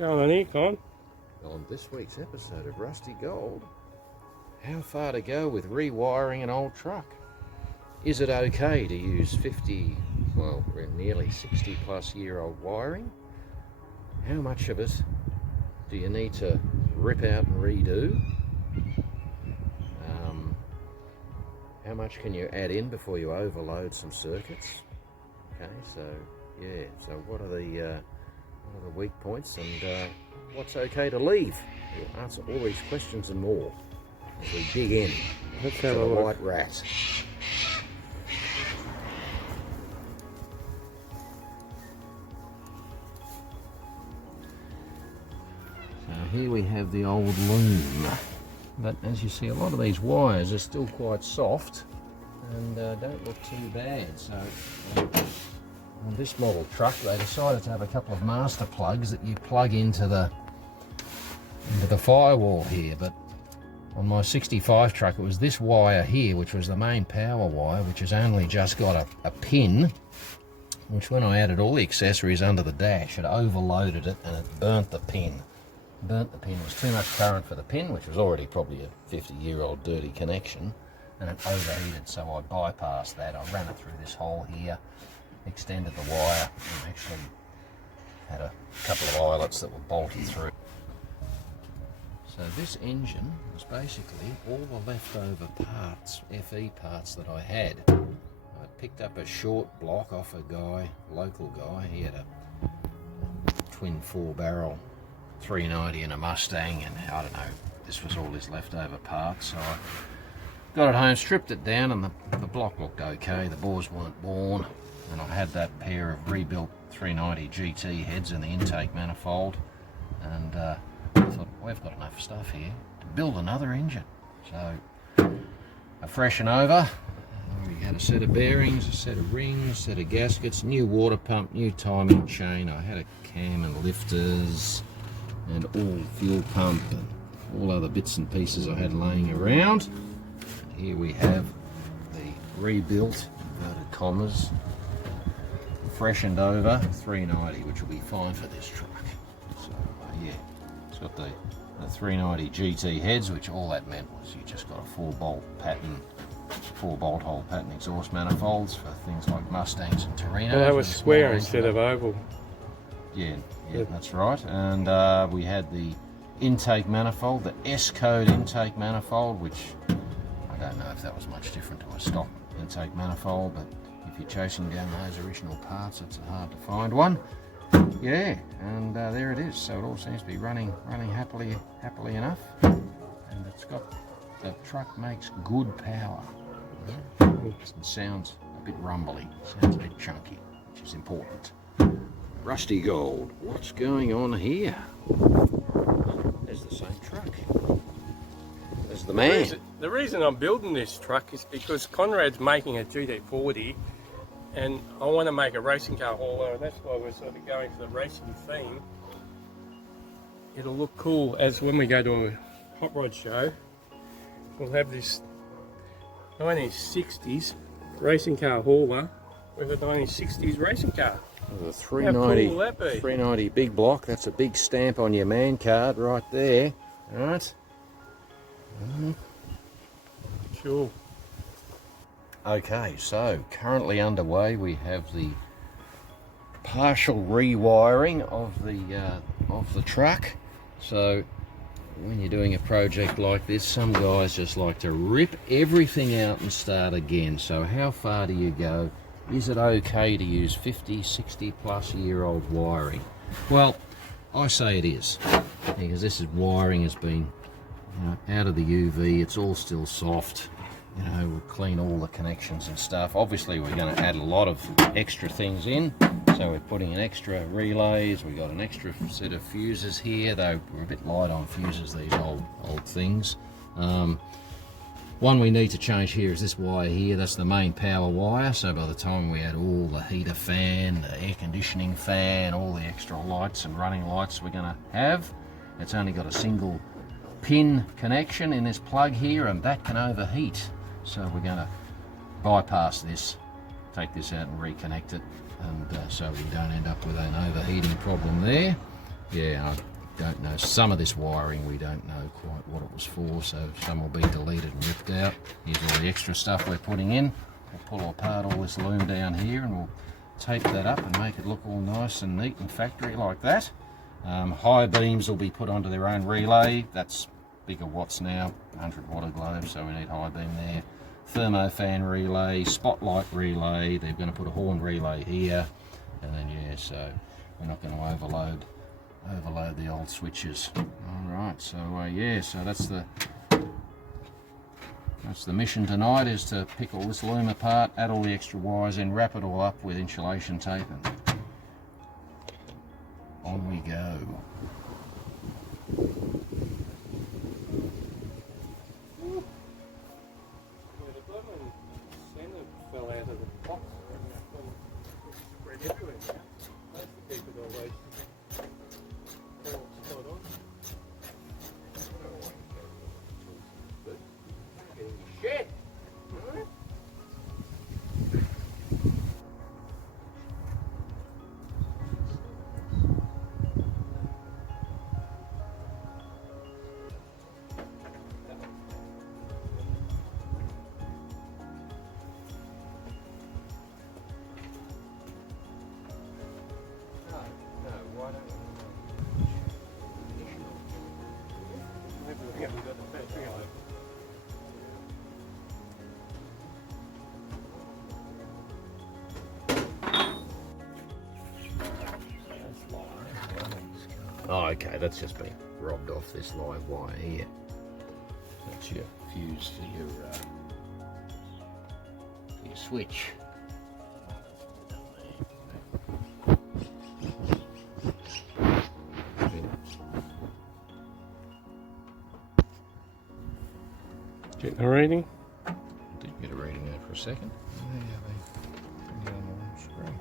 Going on here, Con? On this week's episode of Rusty Gold, how far to go with rewiring an old truck? Is it okay to use 50, well, nearly 60 plus year old wiring? How much of it do you need to rip out and redo? How much can you add in before you overload some circuits? Okay, so yeah, so what are the weak points and what's okay to leave? We'll answer all these questions and more as we dig in to the white rat. So here we have the old loom, but as you see, a lot of these wires are still quite soft and don't look too bad. So on this model truck, they decided to have a couple of master plugs that you plug into the firewall here, but on my 65 truck it was this wire here, which was the main power wire, which has only just got a pin, which when I added all the accessories under the dash, it overloaded it and it burnt the pin. It was too much current for the pin, which was already probably a 50-year-old dirty connection, and it overheated, so I bypassed that. I ran it through this hole here, extended the wire, and actually had a couple of eyelets that were bolted through. So this engine was basically all the leftover parts, FE parts that I had. I picked up a short block off a guy, local guy. He had a twin 4-barrel 390 and a Mustang, and I don't know, this was all his leftover parts. So I got it home, stripped it down, and the block looked okay. The bores weren't worn, and I had that pair of rebuilt 390 GT heads in the intake manifold, and I thought, we've got enough stuff here to build another engine. So I freshen over. We had a set of bearings, a set of rings, a set of gaskets, new water pump, new timing chain. I had a cam and lifters and all fuel pump and all other bits and pieces I had laying around. And here we have the rebuilt, inverted commas, freshened over 390, which will be fine for this truck. So yeah, it's got the 390 GT heads, which all that meant was you just got a 4-bolt hole pattern exhaust manifolds for things like Mustangs and Torinos. Well, they were square instead of oval. Yeah, that's right. And we had the intake manifold, the S-code intake manifold, which I don't know if that was much different to a stock intake manifold, but if you're chasing down those original parts, it's hard to find one. Yeah, and there it is. So it all seems to be running happily enough, and it's got, the truck makes good power. It sounds a bit rumbly, sounds a bit chunky, which is important. Rusty Gold, what's going on here? There's the same truck. There's the man. The reason I'm building this truck is because Conrad's making a GT40, and I want to make a racing car hauler, and that's why we're sort of going for the racing theme. It'll look cool as when we go to a hot rod show. We'll have this 1960s racing car hauler with a 1960s racing car. The 390 big block, that's a big stamp on your man card right there. Alright. Cool. Okay, so currently underway we have the partial rewiring of the truck. So when you're doing a project like this, some guys just like to rip everything out and start again. So how far do you go? Is it okay to use 50, 60 plus year old wiring? Well, I say it is, because this wiring has been out of the UV, it's all still soft. We'll clean all the connections and stuff. Obviously we're going to add a lot of extra things in, so we're putting in extra relays, we've got an extra set of fuses here, though we're a bit light on fuses, these old things. One we need to change here is this wire here. That's the main power wire, so by the time we add all the heater fan, the air conditioning fan, all the extra lights and running lights we're going to have, it's only got a single pin connection in this plug here, and that can overheat. So we're going to bypass this, take this out and reconnect it, and so we don't end up with an overheating problem there. yeah, I don't know. Some of this wiring we don't know quite what it was for, so some will be deleted and ripped out. Here's all the extra stuff we're putting in. We'll pull apart all this loom down here and we'll tape that up and make it look all nice and neat and factory like that. High beams will be put onto their own relay. That's bigger watts now, 100 watt a globe, so we need high beam there. Thermo fan relay, spotlight relay. They're going to put a horn relay here, and then yeah, so we're not going to overload the old switches. All right, so yeah, so that's the mission tonight, is to pick all this loom apart, add all the extra wires in, wrap it all up with insulation tape, and on we go. Oh, okay, that's just been robbed off this live wire here. That's your fuse for your switch. Getting a reading? Did get a reading there for a second. Yeah, they put it on the wrong screen.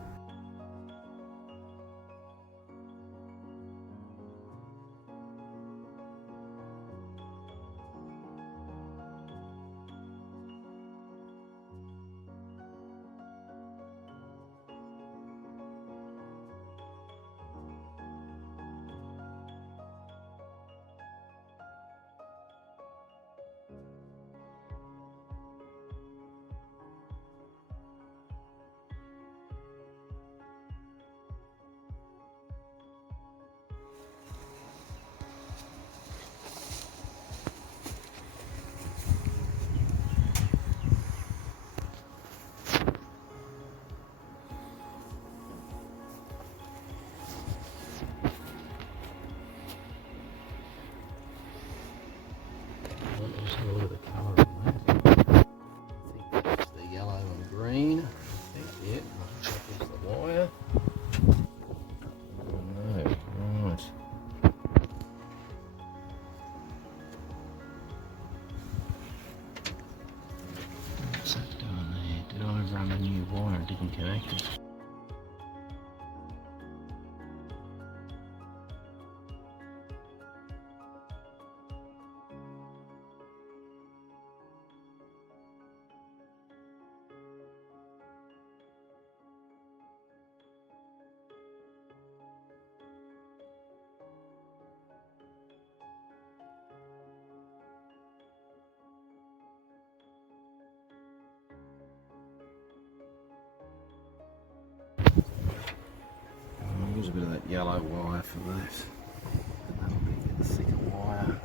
Look at the colour on that. I think that's the yellow and green. I think, yeah, that is the wire. Oh no, right. What's that doing there? Did I run a new wire and didn't connect it? Use a bit of that yellow wire for that. And that'll be a bit thicker wire.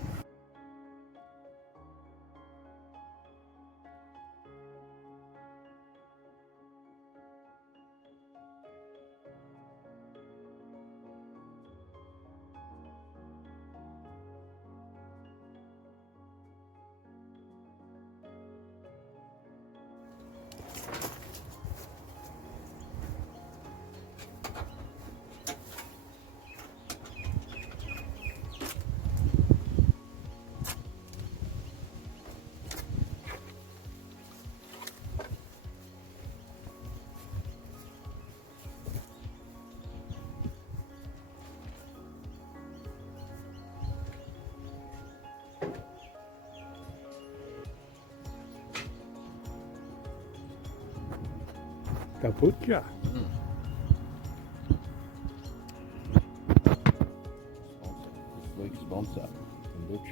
Kaput ya.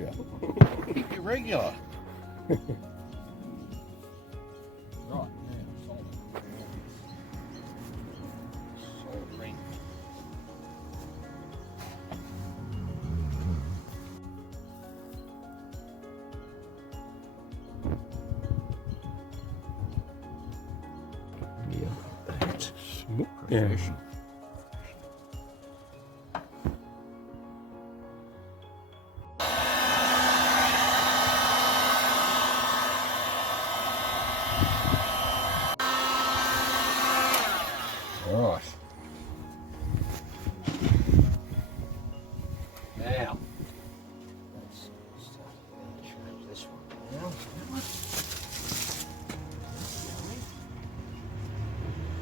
you. Keep you regular. Right, now soldering. Yeah, that's Yeah. professional. Right. Now, let's change this one now.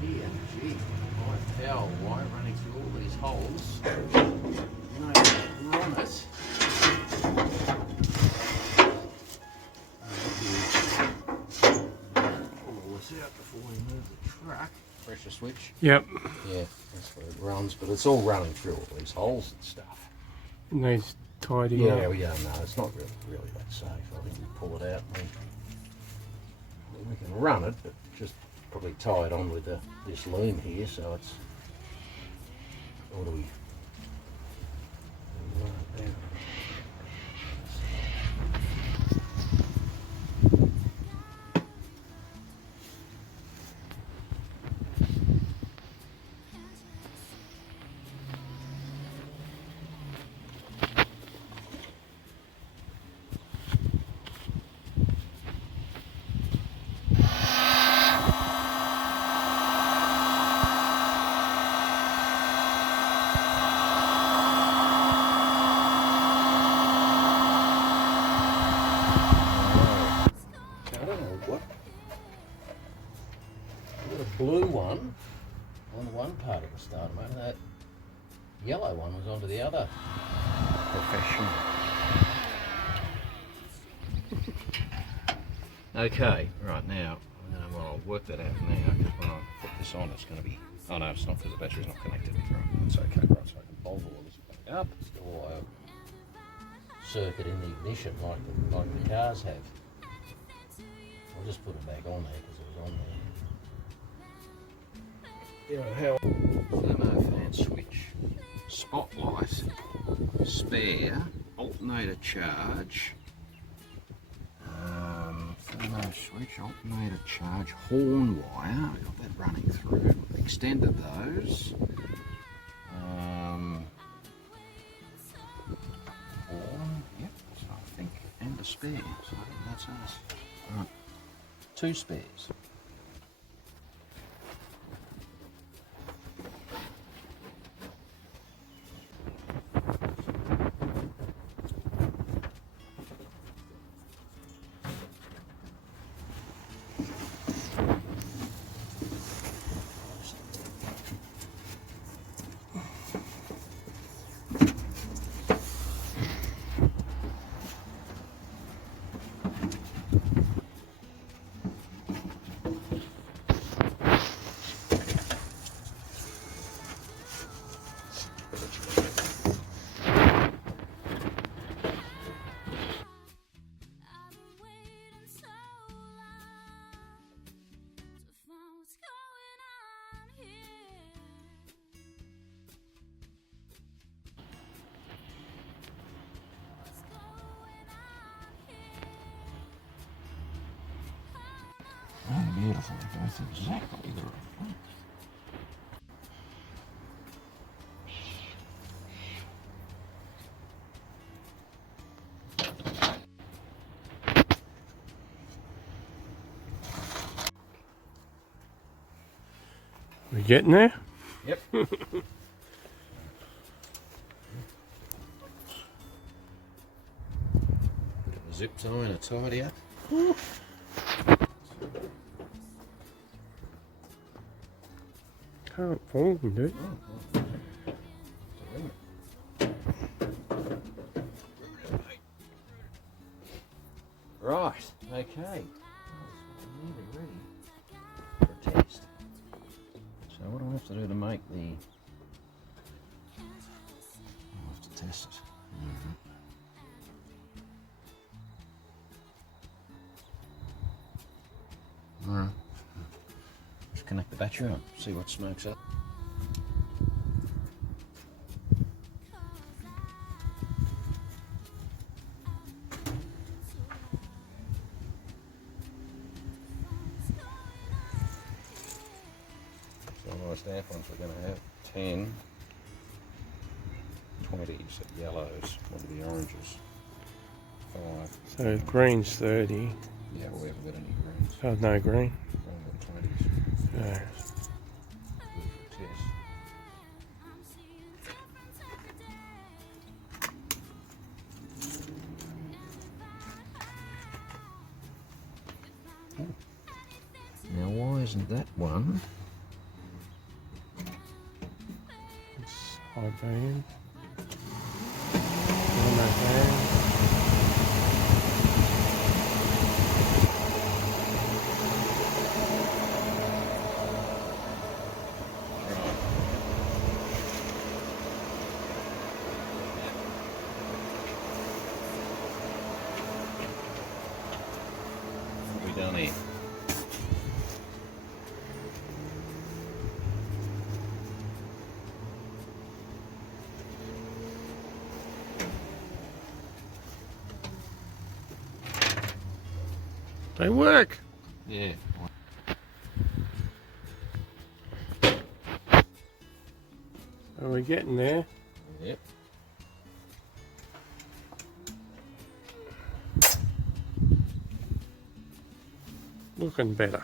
Here, gee, my power wire running through all these holes. No run it. Pull all this out before we move the truck. Pressure switch. Yep. Yeah, that's where it runs, but it's all running through all these holes and stuff. It needs tidying Yeah, up. well, yeah, no, it's not really that safe. I think we pull it out and we can run it, but just probably tie it on with this loom here, so it's. What do we? Run it down. Blue one on one part of the starter motor, that yellow one was onto the other. Professional. Okay, right now, well, I'll work that out now, because when I put this on it's going to be, oh no, it's not because the battery's not connected. Right, that's okay, right, so I can bolt all this back up, still a circuit in the ignition like the cars have. I'll just put it back on there because it was on there. Thermo fan switch, spotlight, spare, alternator charge, thermo switch, alternator charge, horn wire, I got that running through, extended those, horn, yep, so I think, and a spare, so I think that's us. Right, 2 spares. Oh, beautiful, it goes exactly the right way. We getting there? Yep. Zip tie and a tidy up. Can't fall, dude. Right, okay. Nearly ready for a test. So what do I have to do to make the... I'll have to test it. connect the battery on, see what smokes up. So on my stamp ones we're going to have 10, 20s of yellows, what are the oranges? 5. So green's 30. Yeah, we haven't got any greens. Oh, no green. Only got 20s. Yeah. Good for a test. Now why isn't that one? It's high band. Mono band. What have we done here? They work. Yeah. Are we getting there? Yep. Looking better.